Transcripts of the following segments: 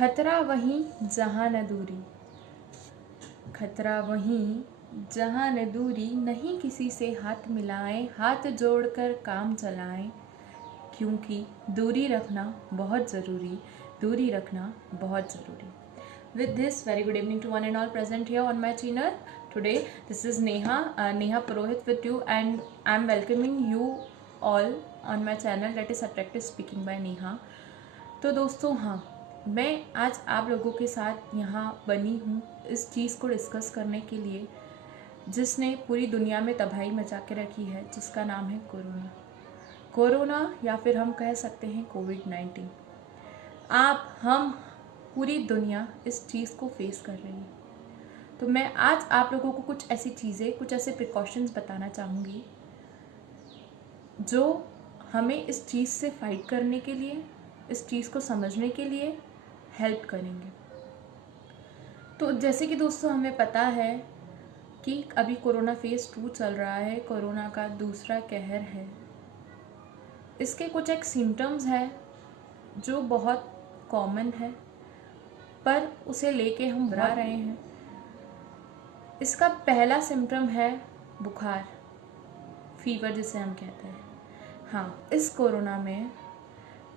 खतरा वहीं जहाँ न दूरी, खतरा वहीं जहाँ न दूरी, नहीं किसी से हाथ मिलाएं, हाथ जोड़कर काम चलाएं, क्योंकि दूरी रखना बहुत ज़रूरी, दूरी रखना बहुत ज़रूरी। With this, very good evening to one and all present here on my channel. Today, this is Neha Purohit with you, and I am welcoming you all on my channel, that is Attractive Speaking by Neha. तो दोस्तों, हाँ, मैं आज आप लोगों के साथ यहाँ बनी हूँ इस चीज़ को डिस्कस करने के लिए जिसने पूरी दुनिया में तबाही मचा के रखी है, जिसका नाम है कोरोना, या फिर हम कह सकते हैं कोविड-19। हम पूरी दुनिया इस चीज़ को फेस कर रही है। तो मैं आज आप लोगों को कुछ ऐसी चीज़ें, कुछ ऐसे प्रिकॉशंस बताना चाहूँगी जो हमें इस चीज़ से फाइट करने के लिए, इस चीज़ को समझने के लिए हेल्प करेंगे। तो जैसे कि दोस्तों हमें पता है कि अभी कोरोना फेज़ 2 चल रहा है, कोरोना का दूसरा कहर है। इसके कुछ एक सिम्टम्स है जो बहुत कॉमन है, पर उसे लेके हम डरा रहे हैं। इसका पहला सिम्टम है बुखार, फीवर जिसे हम कहते हैं। हाँ, इस कोरोना में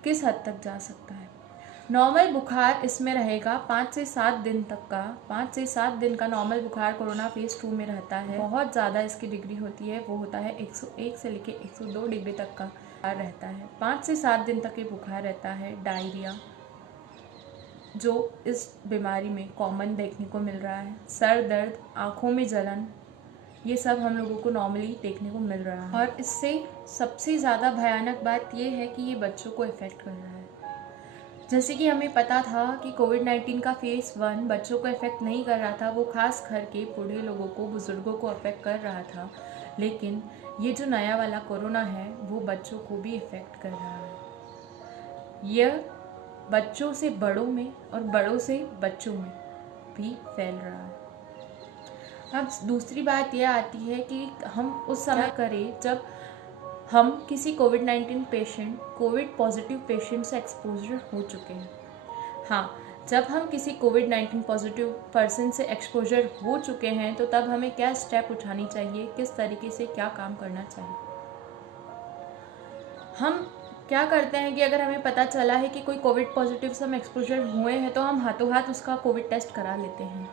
किस हद तक जा सकता है? नॉर्मल बुखार इसमें रहेगा 5 से 7 दिन तक का। 5 से 7 दिन का नॉर्मल बुखार कोरोना फेज़ 2 में रहता है। बहुत ज़्यादा इसकी डिग्री होती है, वो होता है 101 से लेके 102 डिग्री तक का बुखार रहता है। 5 से 7 दिन तक ये बुखार रहता है। डायरिया जो इस बीमारी में कॉमन देखने को मिल रहा है, सर दर्द, आँखों में जलन, ये सब हम लोगों को नॉर्मली देखने को मिल रहा है। और इससे सबसे ज़्यादा भयानक बात ये है कि ये बच्चों को इफ़ेक्ट कर रहा है। जैसे कि हमें पता था कि कोविड-19 का फेज़ 1 बच्चों को इफ़ेक्ट नहीं कर रहा था, वो खास करके बूढ़े लोगों को, बुज़ुर्गों को इफ़ेक्ट कर रहा था। लेकिन ये जो नया वाला कोरोना है वो बच्चों को भी इफ़ेक्ट कर रहा है। यह बच्चों से बड़ों में और बड़ों से बच्चों में भी फैल रहा है। अब दूसरी बात यह आती है कि हम उस समय करें जब हम किसी कोविड-19 पेशेंट, कोविड पॉजिटिव पेशेंट से एक्सपोजर हो चुके हैं। हाँ, जब हम किसी कोविड-19 पॉजिटिव पर्सन से एक्सपोजर हो चुके हैं तो तब हमें क्या स्टेप उठानी चाहिए, किस तरीके से क्या काम करना चाहिए। हम क्या करते हैं कि अगर हमें पता चला है कि कोई कोविड पॉजिटिव से हम एक्सपोजर हुए हैं तो हम हाथों हाथ उसका कोविड टेस्ट करा लेते हैं।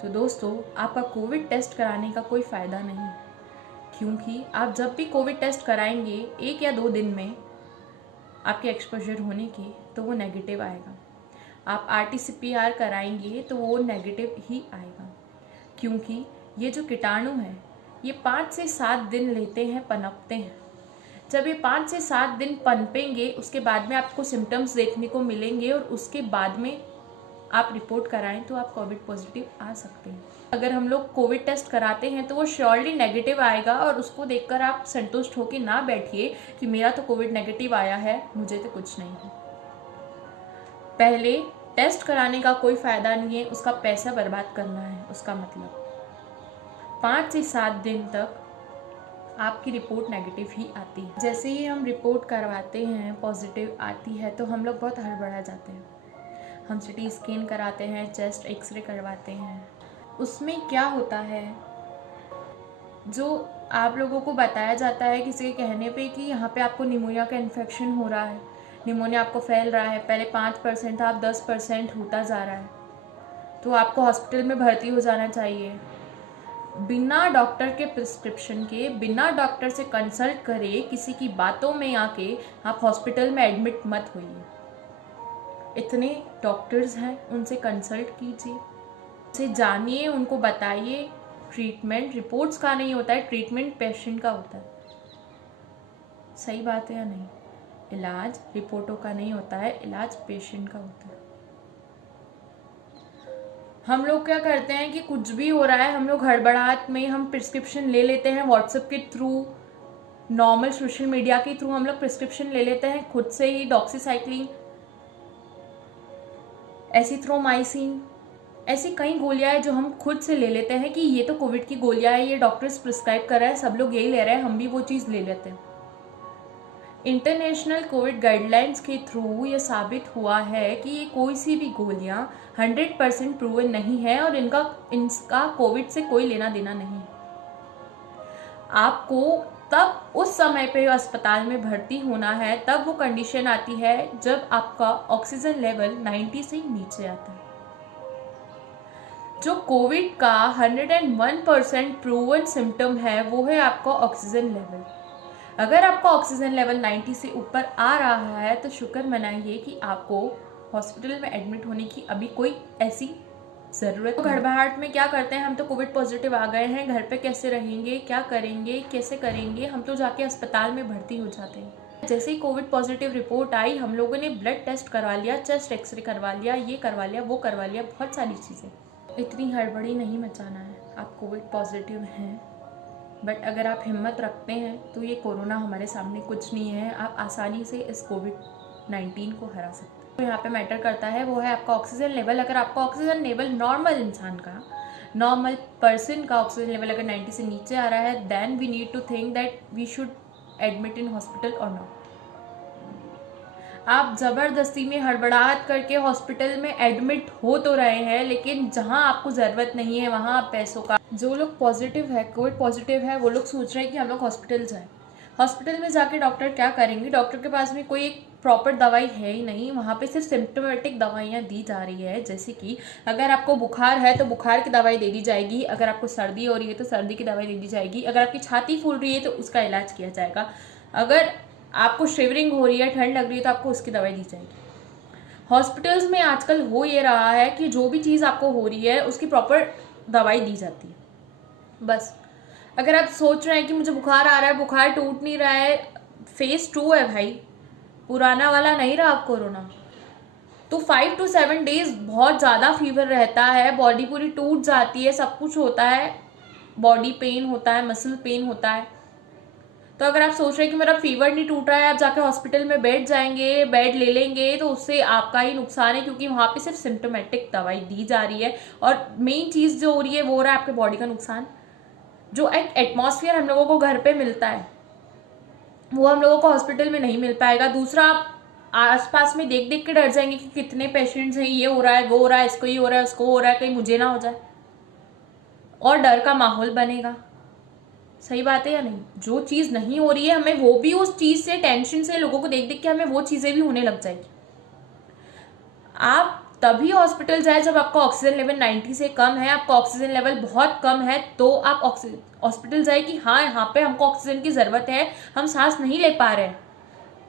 तो दोस्तों, आपका कोविड टेस्ट कराने का कोई फ़ायदा नहीं, क्योंकि आप जब भी कोविड टेस्ट कराएंगे 1 या 2 दिन में आपके एक्सपोजर होने की, तो वो नेगेटिव आएगा। आप RT-PCR कराएंगे तो वो नेगेटिव ही आएगा, क्योंकि ये जो कीटाणु हैं ये 5 से 7 दिन लेते हैं, पनपते हैं। जब ये 5 से 7 दिन पनपेंगे उसके बाद में आपको सिम्टम्स देखने को मिलेंगे और उसके बाद में आप रिपोर्ट कराएं तो आप कोविड पॉजिटिव आ सकते हैं। अगर हम लोग कोविड टेस्ट कराते हैं तो वो श्योरली नेगेटिव आएगा और उसको देखकर आप संतुष्ट होकर ना बैठिए कि मेरा तो कोविड नेगेटिव आया है, मुझे तो कुछ नहीं है। पहले टेस्ट कराने का कोई फ़ायदा नहीं है, उसका पैसा बर्बाद करना है। उसका मतलब 5 से 7 दिन तक आपकी रिपोर्ट नेगेटिव ही आती है। जैसे ही हम रिपोर्ट करवाते हैं पॉजिटिव आती है तो हम लोग बहुत हड़बड़ा जाते हैं। हम CT स्कैन कराते हैं, चेस्ट एक्सरे करवाते हैं। उसमें क्या होता है, जो आप लोगों को बताया जाता है किसी के कहने पे कि यहाँ पे आपको निमोनिया का इन्फेक्शन हो रहा है, निमोनिया आपको फैल रहा है, पहले 5% था, अब 10% होता जा रहा है, तो आपको हॉस्पिटल में भर्ती हो जाना चाहिए। बिना डॉक्टर के प्रिस्क्रिप्शन के, बिना डॉक्टर से कंसल्ट करे, किसी की बातों में आके आप हॉस्पिटल में एडमिट मत होइए। इतने डॉक्टर्स हैं, उनसे कंसल्ट कीजिए, उनसे जानिए, उनको बताइए। ट्रीटमेंट रिपोर्ट्स का नहीं होता है, ट्रीटमेंट पेशेंट का होता है। सही बात है या नहीं? इलाज रिपोर्टों का नहीं होता है, इलाज पेशेंट का होता है। हम लोग क्या करते हैं कि कुछ भी हो रहा है, हम लोग हड़बड़ाहट में हम प्रिस्क्रिप्शन ले लेते हैं, व्हाट्सएप के थ्रू, नॉर्मल सोशल मीडिया के थ्रू हम लोग प्रिस्क्रिप्शन ले लेते हैं खुद से ही। डॉक्सीसाइक्लिन, एसिथ्रोमाइसिन, ऐसी कई गोलियां हैं जो हम खुद से ले लेते हैं कि ये तो कोविड की गोलियां है, ये डॉक्टर्स प्रिस्क्राइब कर रहा है, सब लोग यही ले रहे हैं, हम भी वो चीज़ ले लेते हैं। इंटरनेशनल कोविड गाइडलाइंस के थ्रू ये साबित हुआ है कि ये कोई सी भी गोलियां 100% प्रूवन नहीं है और इनका कोविड से कोई लेना देना नहीं। आपको तब उस समय पे अस्पताल में भर्ती होना है, तब वो कंडीशन आती है जब आपका ऑक्सीजन लेवल 90 से नीचे आता है। जो कोविड का 101% प्रूवन सिम्टम है वो है आपका ऑक्सीजन लेवल। अगर आपका ऑक्सीजन लेवल 90 से ऊपर आ रहा है तो शुक्र मनाइए कि आपको हॉस्पिटल में एडमिट होने की अभी कोई ऐसी ज़रूरत। तो घबराहट में क्या करते हैं, हम तो कोविड पॉजिटिव आ गए हैं, घर पे कैसे रहेंगे, क्या करेंगे, कैसे करेंगे, हम तो जाके अस्पताल में भर्ती हो जाते हैं। जैसे ही कोविड पॉजिटिव रिपोर्ट आई, हम लोगों ने ब्लड टेस्ट करवा लिया, चेस्ट एक्सरे करवा लिया, ये करवा लिया, वो करवा लिया, बहुत सारी चीज़ें। इतनी हड़बड़ी नहीं मचाना है। आप कोविड पॉजिटिव हैं, बट अगर आप हिम्मत रखते हैं तो ये कोरोना हमारे सामने कुछ नहीं है। आप आसानी से इस कोविड-19 को हरा सकते हैं। तो यहाँ पे मैटर करता है वो है आपका ऑक्सीजन लेवल। अगर आपका ऑक्सीजन लेवल नॉर्मल इंसान का, नॉर्मल पर्सन का ऑक्सीजन लेवल अगर 90 से नीचे आ रहा है, then we need to think that we should admit in hospital और नॉट। आप ज़बरदस्ती में हड़बड़ाहट करके हॉस्पिटल में एडमिट हो तो रहे हैं, लेकिन जहां आपको ज़रूरत नहीं है वहां आप पैसों का। जो लोग पॉजिटिव है, कोविड पॉजिटिव है, वो लोग सोच रहे हैं कि हम लोग हॉस्पिटल जाएं। हॉस्पिटल में जाके डॉक्टर क्या करेंगे? डॉक्टर के पास में कोई एक प्रॉपर दवाई है ही नहीं। वहाँ पे सिर्फ सिम्टोमेटिक दवाइयाँ दी जा रही है, जैसे कि अगर आपको बुखार है तो बुखार की दवाई दे दी जाएगी, अगर आपको सर्दी हो रही है तो सर्दी की दवाई दे दी जाएगी, अगर आपकी छाती फूल रही है तो उसका इलाज किया जाएगा, अगर आपको शिवरिंग हो रही है, ठंड लग रही है तो आपको उसकी दवाई दी जाएगी। हॉस्पिटल्स में आजकल हो ये रहा है कि जो भी चीज़ आपको हो रही है उसकी प्रॉपर दवाई दी जाती है। बस अगर आप सोच रहे हैं कि मुझे बुखार आ रहा है, बुखार टूट नहीं रहा है, फेज 2 है भाई, पुराना वाला नहीं रहा अब कोरोना। तो 5 to 7 डेज बहुत ज़्यादा फीवर रहता है, बॉडी पूरी टूट जाती है, सब कुछ होता है, बॉडी पेन होता है, मसल पेन होता है। तो अगर आप सोच रहे हैं कि मेरा फीवर नहीं टूट रहा है, आप जाके हॉस्पिटल में बैठ जाएंगे, बेड ले लेंगे, तो उससे आपका ही नुकसान है, क्योंकि वहाँ पे सिर्फ सिम्टोमेटिक दवाई दी जा रही है और मेन चीज़ जो हो रही है वो हो रहा है आपके बॉडी का नुकसान। जो एक एटमॉस्फेयर हम लोगों को घर पे मिलता है वो हम लोगों को हॉस्पिटल में नहीं मिल पाएगा। दूसरा, आप आसपास में देख देख के डर जाएंगे कि कितने पेशेंट्स हैं, ये हो रहा है, वो हो रहा है, इसको ये हो रहा है, उसको हो रहा है, कहीं मुझे ना हो जाए, और डर का माहौल बनेगा। सही बात है या नहीं? जो चीज़ नहीं हो रही है हमें वो भी उस चीज़ से, टेंशन से, लोगों को देख देख के हमें वो चीज़ें भी होने लग जाएगी। आप तभी हॉस्पिटल जाए जब आपका ऑक्सीजन लेवल 90 से कम है। आपका ऑक्सीजन लेवल बहुत कम है तो आप हॉस्पिटल जाए कि हाँ यहाँ पे हमको ऑक्सीजन की ज़रूरत है, हम सांस नहीं ले पा रहे हैं।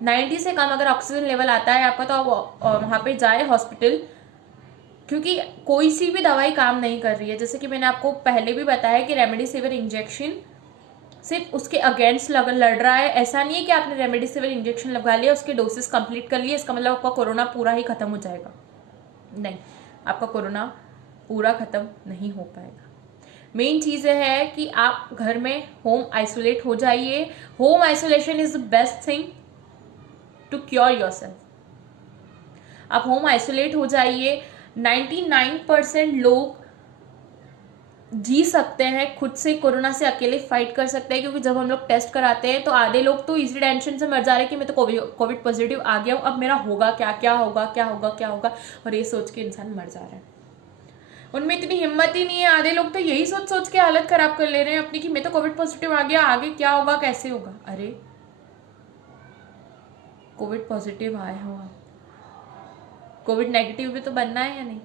90 से कम अगर ऑक्सीजन लेवल आता है आपका तो आप वहाँ पे जाए हॉस्पिटल, क्योंकि कोई सी भी दवाई काम नहीं कर रही है। जैसे कि मैंने आपको पहले भी बताया कि रेमडेसिविर इंजेक्शन सिर्फ उसके अगेंस्ट लड़ रहा है। ऐसा नहीं है कि आपने रेमडेसिविर इंजेक्शन लगा लिया, उसके डोसेस कंप्लीट कर लिए, इसका मतलब आपका कोरोना पूरा ही खत्म हो जाएगा। नहीं, आपका कोरोना पूरा खत्म नहीं हो पाएगा। मेन चीज़ है कि आप घर में होम आइसोलेट हो जाइए। Home isolation is the best thing to cure yourself. आप होम आइसोलेट हो जाइए। 99% लोग जी सकते हैं खुद से, कोरोना से अकेले फाइट कर सकते हैं, क्योंकि जब हम लोग टेस्ट कराते हैं तो आधे लोग तो इसी टेंशन से मर जा रहे हैं कि मैं तो कोविड पॉजिटिव आ गया हूँ, अब मेरा होगा क्या, क्या होगा, क्या होगा, क्या होगा, और ये सोच के इंसान मर जा रहा है। उनमें इतनी हिम्मत ही नहीं है। आधे लोग तो यही सोच सोच के हालत खराब कर ले रहे हैं अपनी कि मैं तो कोविड पॉजिटिव आ गया, आगे क्या होगा, कैसे होगा। अरे कोविड पॉजिटिव आए हो आप, कोविड नेगेटिव भी तो बनना है या नहीं?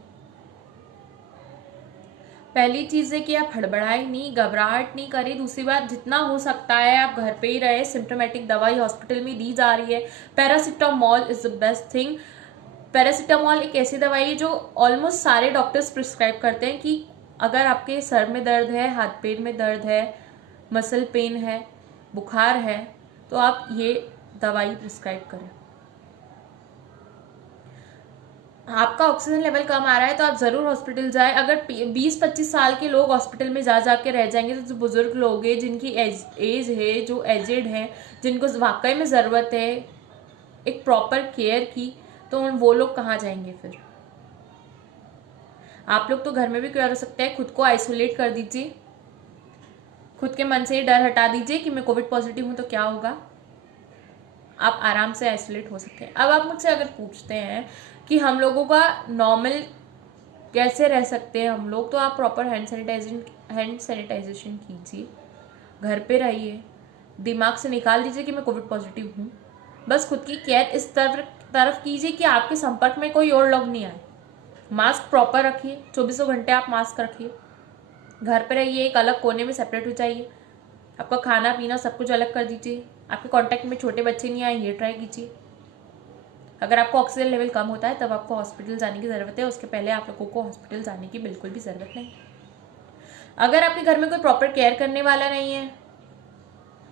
पहली चीज़ है कि आप हड़बड़ाए नहीं, घबराहट नहीं करें। दूसरी बात, जितना हो सकता है आप घर पे ही रहे। सिम्टोमेटिक दवाई हॉस्पिटल में दी जा रही है। Paracetamol is the best thing. Paracetamol एक ऐसी दवाई है जो ऑलमोस्ट सारे डॉक्टर्स प्रिस्क्राइब करते हैं कि अगर आपके सर में दर्द है, हाथ पैर में दर्द है, मसल पेन है, बुखार है, तो आप ये दवाई प्रिस्क्राइब करें। आपका ऑक्सीजन लेवल कम आ रहा है तो आप ज़रूर हॉस्पिटल जाएं। अगर 20-25 साल के लोग हॉस्पिटल में जा के रह जाएंगे तो जो बुज़ुर्ग लोग हैं, जिनकी एज है, जो एजेड हैं, जिनको वाकई में ज़रूरत है एक प्रॉपर केयर की, तो वो लोग कहाँ जाएंगे फिर? आप लोग तो घर में भी क्या कर सकते हैं, खुद को आइसोलेट कर दीजिए, खुद के मन से ये डर हटा दीजिए कि मैं कोविड पॉजिटिव हूँ तो क्या होगा। आप आराम से आइसोलेट हो सकते हैं। अब आप मुझसे अगर पूछते हैं कि हम लोगों का नॉर्मल कैसे रह सकते हैं हम लोग, तो आप प्रॉपर हैंड सैनिटाइजेशन कीजिए, घर पे रहिए, दिमाग से निकाल दीजिए कि मैं कोविड पॉजिटिव हूँ। बस खुद की केयर इस तरफ कीजिए कि आपके संपर्क में कोई और लोग नहीं आए। मास्क प्रॉपर रखिए, 24 घंटे आप मास्क रखिए, घर पे रहिए, एक अलग कोने में सेपरेट हो जाइए, आपका खाना पीना सब कुछ अलग कर दीजिए, आपके कांटेक्ट में छोटे बच्चे नहीं आए, ये ट्राई कीजिए। अगर आपको ऑक्सीजन लेवल कम होता है तब आपको हॉस्पिटल जाने की ज़रूरत है, उसके पहले आप लोगों को हॉस्पिटल जाने की बिल्कुल भी ज़रूरत नहीं। अगर आपके घर में कोई प्रॉपर केयर करने वाला नहीं है,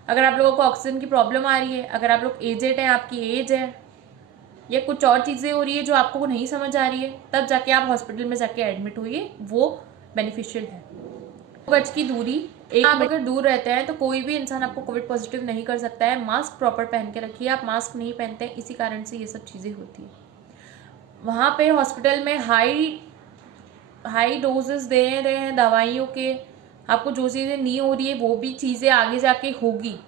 अगर आप लोगों को ऑक्सीजन की प्रॉब्लम आ रही है, अगर आप लोग एजेड हैं, आपकी एज है, या कुछ और चीज़ें हो रही है जो आपको नहीं समझ आ रही है, तब जाके आप हॉस्पिटल में जाके एडमिट होइए, वो बेनिफिशियल है। 2 गज की दूरी, आप अगर दूर रहते हैं तो कोई भी इंसान आपको कोविड पॉजिटिव नहीं कर सकता है। मास्क प्रॉपर पहन के रखिए, आप मास्क नहीं पहनते हैं, इसी कारण से ये सब चीज़ें होती है। वहाँ पे हॉस्पिटल में हाई डोजेस दे रहे हैं दवाइयों के, आपको जो चीज़ें नहीं हो रही है वो भी चीज़ें आगे जाके होगी।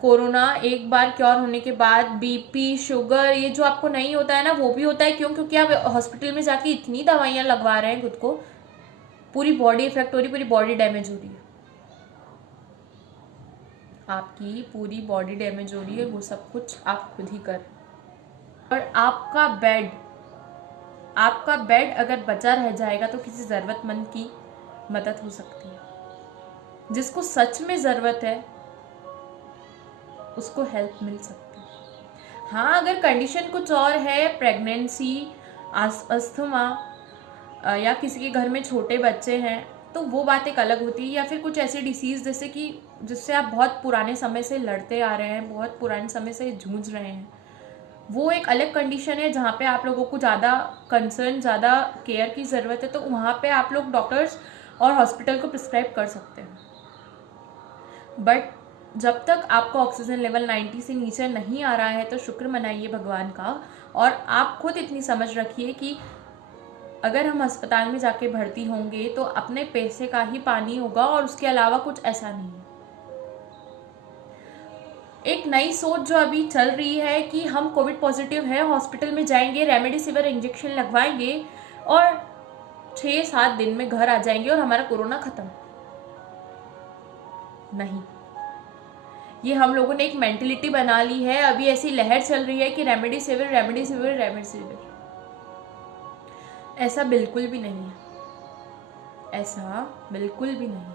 कोरोना एक बार क्योर होने के बाद बीपी, शुगर, ये जो आपको नहीं होता है ना, वो भी होता है। क्यों? क्योंकि आप हॉस्पिटल में जाके इतनी दवाइयाँ लगवा रहे हैं खुद को, पूरी बॉडी इफेक्ट हो रही है, पूरी बॉडी डैमेज हो रही है, आपकी पूरी बॉडी डैमेज हो रही है, वो सब कुछ आप खुद ही कर। और आपका बेड अगर बचा रह जाएगा तो किसी ज़रूरतमंद की मदद हो सकती है, जिसको सच में ज़रूरत है उसको हेल्प मिल सकती है। हाँ, अगर कंडीशन कुछ और है, प्रेगनेंसी, अस्थमा, या किसी के घर में छोटे बच्चे हैं, तो वो बात एक अलग होती है। या फिर कुछ ऐसी डिसीज़ जैसे कि जिससे आप बहुत पुराने समय से लड़ते आ रहे हैं, बहुत पुराने समय से जूझ रहे हैं, वो एक अलग कंडीशन है जहाँ पे आप लोगों को ज़्यादा कंसर्न, ज़्यादा केयर की ज़रूरत है। तो वहाँ पे आप लोग डॉक्टर्स और हॉस्पिटल को प्रिस्क्राइब कर सकते हैं। बट जब तक आपका ऑक्सीजन लेवल 90 से नीचे नहीं आ रहा है तो शुक्र मनाइए भगवान का। और आप खुद इतनी समझ रखिए कि अगर हम अस्पताल में जाके भर्ती होंगे तो अपने पैसे का ही पानी होगा और उसके अलावा कुछ ऐसा नहीं है। एक नई सोच जो अभी चल रही है कि हम कोविड पॉजिटिव है, हॉस्पिटल में जाएंगे, रेमडेसिविर इंजेक्शन लगवाएंगे और 6-7 दिन में घर आ जाएंगे और हमारा कोरोना खत्म। नहीं, ये हम लोगों ने एक मेंटेलिटी बना ली है। अभी ऐसी लहर चल रही है कि रेमडेसिविर रेमडेसिविर रेमडेसिविर। ऐसा बिल्कुल भी नहीं है, ऐसा बिल्कुल भी नहीं।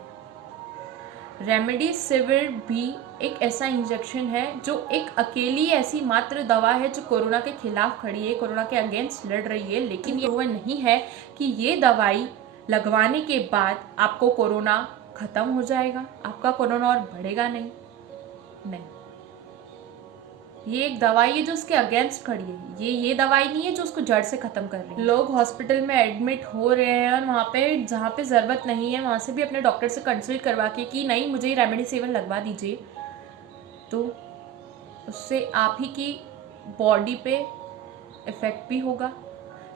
रेमडेसिविर भी एक ऐसा इंजेक्शन है जो एक अकेली ऐसी मात्र दवा है जो कोरोना के खिलाफ खड़ी है, कोरोना के अगेंस्ट लड़ रही है। लेकिन ये प्रूवन नहीं है कि ये दवाई लगवाने के बाद आपको कोरोना खत्म हो जाएगा, आपका कोरोना और बढ़ेगा नहीं। ये एक दवाई है जो उसके अगेंस्ट खड़ी है। ये दवाई नहीं है जो उसको जड़ से खत्म कर रही है। लोग हॉस्पिटल में एडमिट हो रहे हैं और वहाँ पे जहाँ पे ज़रूरत नहीं है वहाँ से भी अपने डॉक्टर से कंसल्ट करवा के कि नहीं मुझे रेमडेसिविर लगवा दीजिए, तो उससे आप ही की बॉडी पे इफेक्ट भी होगा।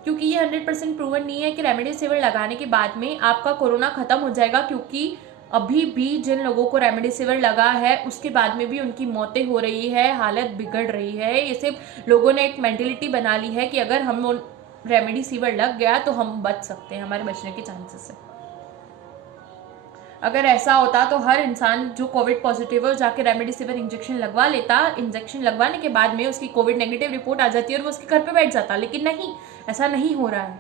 क्योंकि ये 100% प्रूवन नहीं है कि रेमडेसिविर लगाने के बाद में आपका कोरोना खत्म हो जाएगा। क्योंकि अभी भी जिन लोगों को रेमडेसिविर लगा है उसके बाद में भी उनकी मौतें हो रही है, हालत बिगड़ रही है। ये सिर्फ लोगों ने एक मेंटेलिटी बना ली है कि अगर हम रेमडेसिविर लग गया तो हम बच सकते हैं, हमारे बचने के चांसेस है। अगर ऐसा होता तो हर इंसान जो कोविड पॉजिटिव है जाके रेमडेसिविर इंजेक्शन लगवा लेता, इंजेक्शन लगवाने के बाद में उसकी कोविड नेगेटिव रिपोर्ट आ जाती है और वो उसके घर पे बैठ जाता। लेकिन नहीं, ऐसा नहीं हो रहा है।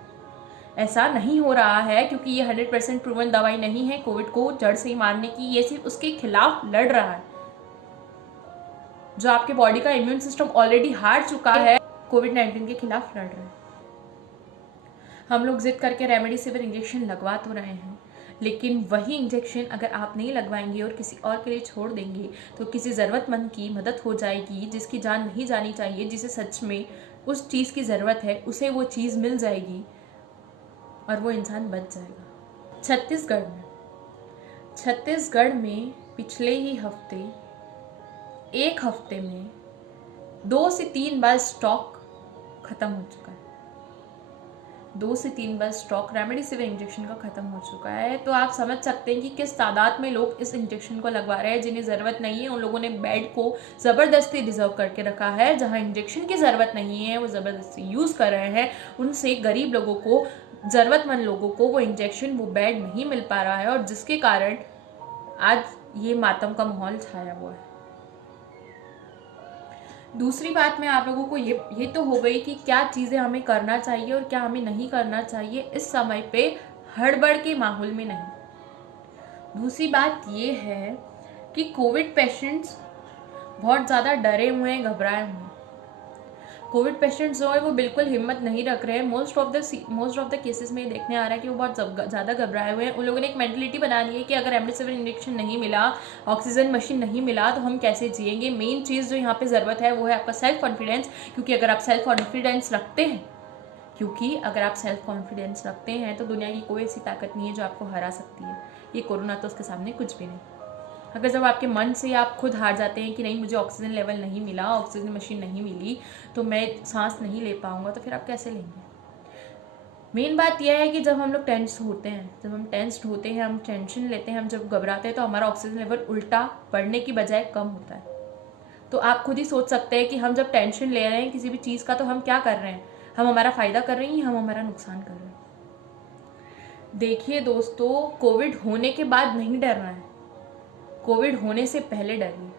ऐसा नहीं हो रहा है क्योंकि ये 100% प्रूवन दवाई नहीं है कोविड को जड़ से ही मारने की। ये सिर्फ उसके खिलाफ लड़ रहा है। जो आपके बॉडी का इम्यून सिस्टम ऑलरेडी हार चुका है, कोविड-19 के खिलाफ लड़ रहा है। हम लोग जिद करके रेमडेसिविर इंजेक्शन लगवा तो रहे हैं, लेकिन वही इंजेक्शन अगर आप नहीं लगवाएंगे और किसी और के लिए छोड़ देंगे तो किसी ज़रूरतमंद की मदद हो जाएगी, जिसकी जान नहीं जानी चाहिए, जिसे सच में उस चीज़ की ज़रूरत है, उसे वो चीज़ मिल जाएगी और वो इंसान बच जाएगा। छत्तीसगढ़ में पिछले ही हफ्ते, एक हफ्ते में 2 से 3 बार स्टॉक खत्म हो चुका है। 2 से 3 बार स्टॉक रेमडेसिविर इंजेक्शन का ख़त्म हो चुका है। तो आप समझ सकते हैं कि किस तादाद में लोग इस इंजेक्शन को लगवा रहे हैं जिन्हें ज़रूरत नहीं है। उन लोगों ने बेड को ज़बरदस्ती रिजर्व करके रखा है। जहां इंजेक्शन की ज़रूरत नहीं है वो ज़बरदस्ती यूज़ कर रहे हैं। उनसे गरीब लोगों को, ज़रूरतमंद लोगों को वो इंजेक्शन, वो बेड नहीं मिल पा रहा है, और जिसके कारण आज ये मातम का माहौल छाया हुआ है। दूसरी बात मैं आप लोगों को ये तो हो गई कि क्या चीज़ें हमें करना चाहिए और क्या हमें नहीं करना चाहिए इस समय पे हड़बड़ के माहौल में नहीं। दूसरी बात ये है कि कोविड पेशेंट्स बहुत ज़्यादा डरे हुए हैं, घबराए हुए हैं। कोविड पेशेंट्स जो है वो बिल्कुल हिम्मत नहीं रख रहे हैं। मोस्ट ऑफ द केसेस में देखने आ रहा है कि वो बहुत ज़्यादा घबराए हुए हैं। उन लोगों ने एक मेंटलिटी बना ली है कि अगर रेमडेसिविर इंजेक्शन नहीं मिला, ऑक्सीजन मशीन नहीं मिला, तो हम कैसे जिएंगे। मेन चीज़ जो यहाँ पे ज़रूरत है वो है आपका सेल्फ कॉन्फिडेंस, क्योंकि अगर आप सेल्फ कॉन्फिडेंस रखते हैं तो दुनिया की कोई ऐसी ताकत नहीं है जो आपको हरा सकती है। ये कोरोना तो उसके सामने कुछ भी नहीं। अगर जब आपके मन से आप खुद हार जाते हैं कि नहीं, मुझे ऑक्सीजन लेवल नहीं मिला, ऑक्सीजन मशीन नहीं मिली, तो मैं सांस नहीं ले पाऊंगा, तो फिर आप कैसे लेंगे। मेन बात यह है कि जब हम लोग टेंस्ड होते हैं, हम टेंशन लेते हैं, हम जब घबराते हैं, तो हमारा ऑक्सीजन लेवल उल्टा बढ़ने की बजाय कम होता है। तो आप खुद ही सोच सकते हैं कि हम जब टेंशन ले रहे हैं किसी भी चीज़ का, तो हम क्या कर रहे हैं, हम हमारा फ़ायदा कर रहे हैं या हम हमारा नुकसान कर रहे हैं। देखिए दोस्तों, कोविड होने के बाद नहीं डरना है, कोविड होने से पहले डरिए।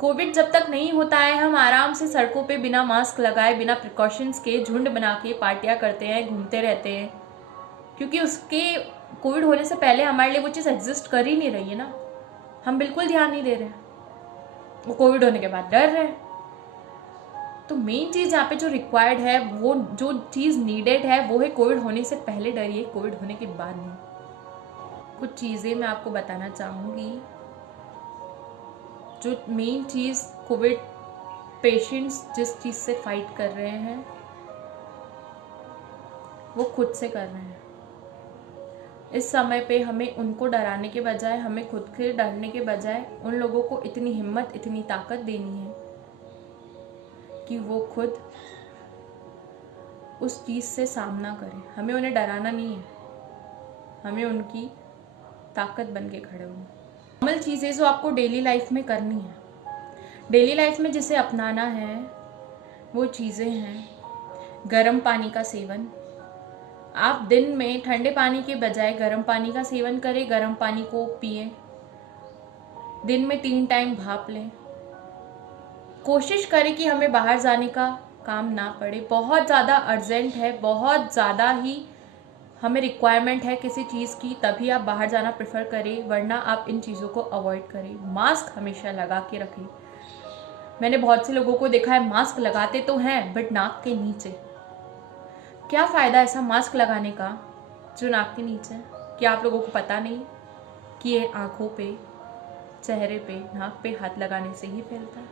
कोविड जब तक नहीं होता है, हम आराम से सड़कों पे बिना मास्क लगाए, बिना प्रिकॉशंस के झुंड बना के पार्टियां करते हैं, घूमते रहते हैं, क्योंकि उसके कोविड होने से पहले हमारे लिए वो चीज़ एग्जिस्ट कर ही नहीं रही है ना। हम बिल्कुल ध्यान नहीं दे रहे हैं, वो कोविड होने के बाद डर रहे हैं। तो मेन चीज़ यहाँ पे जो रिक्वायर्ड है, वो जो चीज़ नीडेड है, वो है कोविड होने से पहले डरिए, कोविड होने के बाद नहीं। कुछ चीज़ें मैं आपको बताना चाहूँगी। जो मेन चीज़ कोविड पेशेंट्स जिस चीज़ से फाइट कर रहे हैं, वो खुद से कर रहे हैं। इस समय पे हमें उनको डराने के बजाय, हमें खुद से डरने के बजाय उन लोगों को इतनी हिम्मत, इतनी ताकत देनी है कि वो खुद उस चीज़ से सामना करें। हमें उन्हें डराना नहीं है, हमें उनकी ताकत बन के खड़े होना। नॉर्मल चीज़ें जो आपको डेली लाइफ में करनी है, डेली लाइफ में जिसे अपनाना है, वो चीज़ें हैं गर्म पानी का सेवन। आप दिन में ठंडे पानी के बजाय गर्म पानी का सेवन करें, गर्म पानी को पिए, दिन में 3 टाइम भाप लें। कोशिश करें कि हमें बाहर जाने का काम ना पड़े। बहुत ज़्यादा अर्जेंट है, बहुत ज़्यादा ही हमें रिक्वायरमेंट है किसी चीज़ की, तभी आप बाहर जाना प्रेफर करें, वरना आप इन चीज़ों को अवॉइड करें। मास्क हमेशा लगा के रखें। मैंने बहुत से लोगों को देखा है, मास्क लगाते तो हैं बट नाक के नीचे। क्या फ़ायदा ऐसा मास्क लगाने का जो नाक के नीचे है? क्या आप लोगों को पता नहीं कि ये आँखों पे, चेहरे पे, नाक पे हाथ लगाने से ही फैलता है?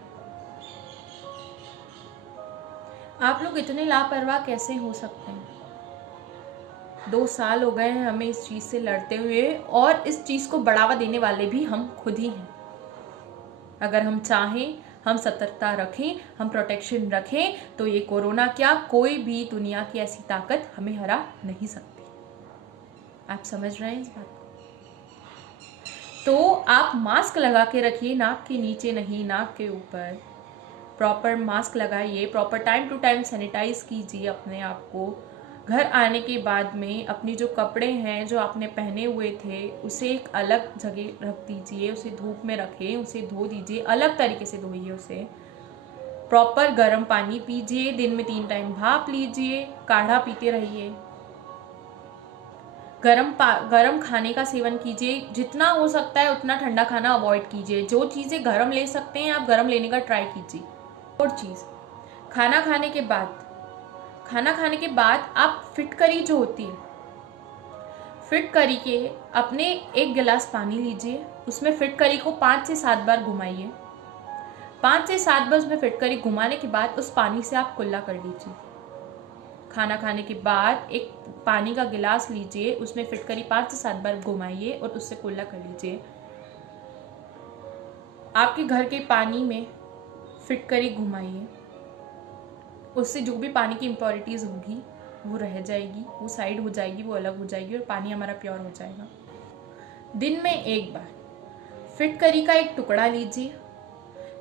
आप लोग इतने लापरवाह कैसे हो सकते हैं? 2 साल हो गए हैं हमें इस चीज़ से लड़ते हुए, और इस चीज़ को बढ़ावा देने वाले भी हम खुद ही हैं। अगर हम चाहें, हम सतर्कता रखें, हम प्रोटेक्शन रखें, तो ये कोरोना क्या, कोई भी दुनिया की ऐसी ताकत हमें हरा नहीं सकती। आप समझ रहे हैं इस बात को? तो आप मास्क लगा के रखिए, नाक के नीचे नहीं, नाक के ऊपर। प्रॉपर मास्क लगाइए, proper time to time sanitize कीजिए अपने आप को। घर आने के बाद में अपनी जो कपड़े हैं जो आपने पहने हुए थे, उसे एक अलग जगह रख दीजिए, उसे धूप में रखें, उसे धो दीजिए, अलग तरीके से धोइए उसे। प्रॉपर गर्म पानी पीजिए, दिन में 3 टाइम भाप लीजिए, काढ़ा पीते रहिए। गरम खाने का सेवन कीजिए, जितना हो सकता है उतना ठंडा खाना अवॉइड कीजिए। जो चीज़ें गरम ले सकते हैं आप गरम लेने का ट्राई कीजिए। और चीज़, खाना खाने के बाद आप फिटकरी जो होती है, फिटकरी के अपने 1 गिलास पानी लीजिए, उसमें फिटकरी को 5 से 7 बार घुमाइए। 5 से 7 बार उसमें फिटकरी घुमाने के बाद उस पानी से आप कुल्ला कर लीजिए। खाना खाने के बाद एक पानी का गिलास लीजिए, उसमें फिटकरी 5 से 7 बार घुमाइए और उससे कुल्ला कर लीजिए। आपके घर के पानी में फिटकरी घुमाइए, उससे जो भी पानी की इम्प्योरिटीज़ होगी वो रह जाएगी, वो साइड हो जाएगी, वो अलग हो जाएगी और पानी हमारा प्योर हो जाएगा। दिन में एक बार फिटकरी का एक टुकड़ा लीजिए,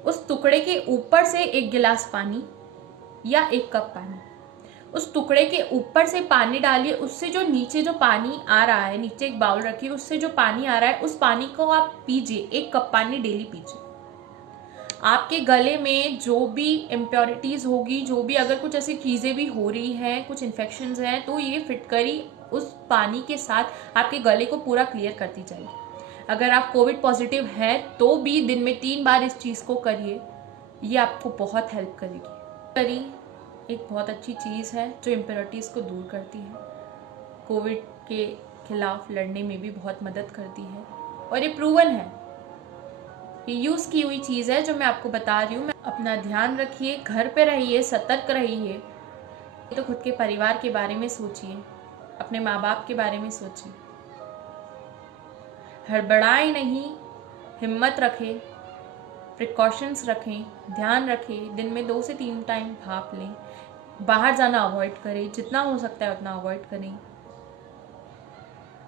उस टुकड़े के ऊपर से 1 गिलास पानी या 1 कप पानी, उस टुकड़े के ऊपर से पानी डालिए। उससे जो नीचे जो पानी आ रहा है, नीचे एक बाउल रखिए, उससे जो पानी आ रहा है उस पानी को आप पीजिए। 1 कप पानी डेली पीजिए। आपके गले में जो भी इम्प्योरिटीज़ होगी, जो भी अगर कुछ ऐसी चीज़ें भी हो रही हैं, कुछ इन्फेक्शंस हैं, तो ये फिटकरी उस पानी के साथ आपके गले को पूरा क्लियर करती जाएगी। अगर आप कोविड पॉजिटिव हैं तो भी दिन में 3 बार इस चीज़ को करिए, ये आपको बहुत हेल्प करेगी। फिटकरी एक बहुत अच्छी चीज़ है जो इम्प्योरिटीज़ को दूर करती है, कोविड के खिलाफ लड़ने में भी बहुत मदद करती है और ये प्रूवन है, ये यूज़ की हुई चीज़ है जो मैं आपको बता रही हूँ। अपना ध्यान रखिए, घर पे रहिए, सतर्क रहिए। तो खुद के परिवार के बारे में सोचिए, अपने माँ बाप के बारे में सोचिए। हड़बड़ाएं नहीं, हिम्मत रखें, प्रिकॉशंस रखें, ध्यान रखें। दिन में 2 से 3 टाइम भाप लें। बाहर जाना अवॉइड करें, जितना हो सकता है उतना अवॉइड करें।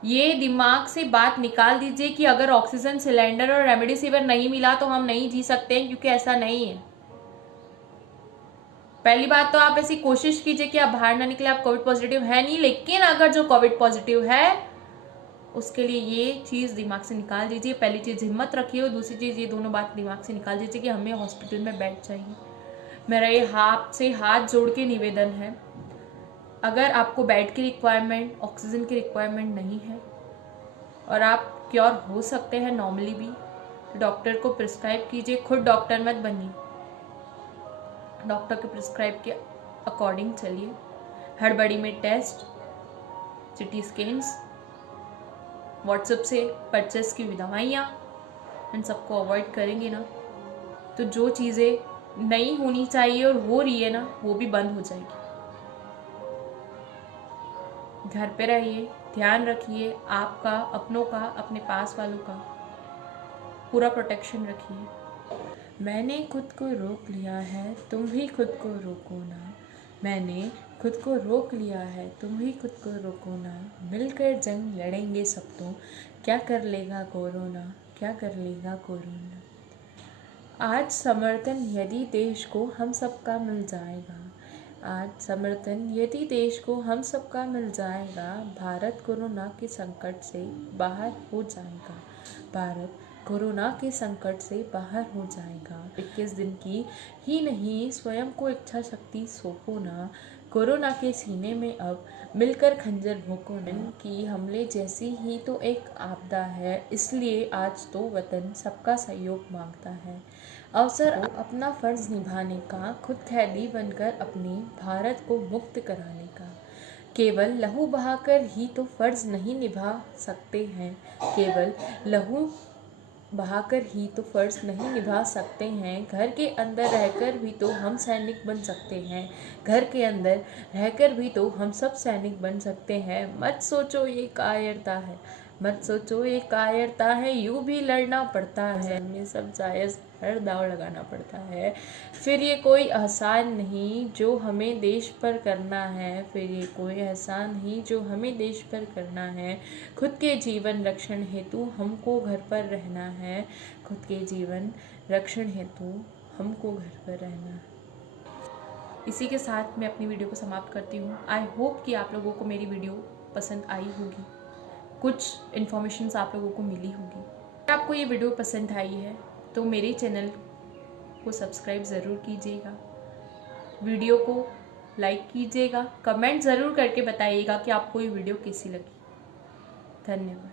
ये दिमाग से बात निकाल दीजिए कि अगर ऑक्सीजन सिलेंडर और रेमडेसिविर नहीं मिला तो हम नहीं जी सकते हैं, क्योंकि ऐसा नहीं है। पहली बात तो आप ऐसी कोशिश कीजिए कि आप बाहर ना निकले, आप कोविड पॉजिटिव है नहीं, लेकिन अगर जो कोविड पॉजिटिव है उसके लिए ये चीज़ दिमाग से निकाल दीजिए। पहली चीज़ हिम्मत रखिए और दूसरी चीज़ ये दोनों बात दिमाग से निकाल दीजिए कि हमें हॉस्पिटल में बेड चाहिए। मेरा ये हाथ जोड़ के निवेदन है, अगर आपको बेड की रिक्वायरमेंट, ऑक्सीजन की रिक्वायरमेंट नहीं है और आप क्योर हो सकते हैं नॉर्मली भी, तो डॉक्टर को प्रिस्क्राइब कीजिए। खुद डॉक्टर मत बनिए, डॉक्टर के प्रिस्क्राइब के अकॉर्डिंग चलिए। हड़बड़ी में टेस्ट, सिटी स्कैन्स, व्हाट्सएप से परचेस की दवाइयाँ, इन सबको अवॉइड करेंगे ना तो जो चीज़ें नहीं होनी चाहिए और हो रही है ना, वो भी बंद हो जाएगी। घर पे रहिए, ध्यान रखिए आपका, अपनों का, अपने पास वालों का पूरा प्रोटेक्शन रखिए। मैंने खुद को रोक लिया है, तुम भी खुद को रोको ना। मैंने खुद को रोक लिया है, तुम भी खुद को रोको ना। मिलकर जंग लड़ेंगे सब तो, क्या कर लेगा कोरोना, क्या कर लेगा कोरोना। आज समर्थन यदि देश को हम सबका मिल जाएगा, आज समर्थन यदि देश को हम सबका मिल जाएगा, भारत कोरोना के संकट से बाहर हो जाएगा, भारत कोरोना के संकट से बाहर हो जाएगा। 21 दिन की ही नहीं, स्वयं को इच्छा शक्ति सौंपो ना। कोरोना के सीने में अब मिलकर खंजर भोंको ना। कि हमले जैसी ही तो एक आपदा है, इसलिए आज तो वतन सबका सहयोग मांगता है। अवसर अपना फर्ज निभाने का, खुद कैदी बनकर अपने भारत को मुक्त कराने का। केवल लहू बहाकर ही तो फर्ज नहीं निभा सकते हैं, केवल लहू बहाकर ही तो फर्ज नहीं निभा सकते हैं। घर के अंदर रहकर भी तो हम सैनिक बन सकते हैं, घर के अंदर रहकर भी तो हम सब सैनिक बन सकते हैं। मत सोचो ये कायरता है, मत सोचो ये कायरता है, यूं भी लड़ना पड़ता है, हमें सब जायज़ हर दाव लगाना पड़ता है। फिर ये कोई एहसान नहीं जो हमें देश पर करना है, फिर ये कोई एहसान नहीं जो हमें देश पर करना है। खुद के जीवन रक्षण हेतु हमको घर पर रहना है, खुद के जीवन रक्षण हेतु हमको घर पर रहना है। इसी के साथ मैं अपनी वीडियो को समाप्त करती हूँ। आई होप कि आप लोगों को मेरी वीडियो पसंद आई होगी, कुछ इन्फॉर्मेशंस आप लोगों को मिली होगी। अगर आपको ये वीडियो पसंद आई है तो मेरे चैनल को सब्सक्राइब ज़रूर कीजिएगा, वीडियो को लाइक कीजिएगा, कमेंट ज़रूर करके बताइएगा कि आपको ये वीडियो कैसी लगी। धन्यवाद।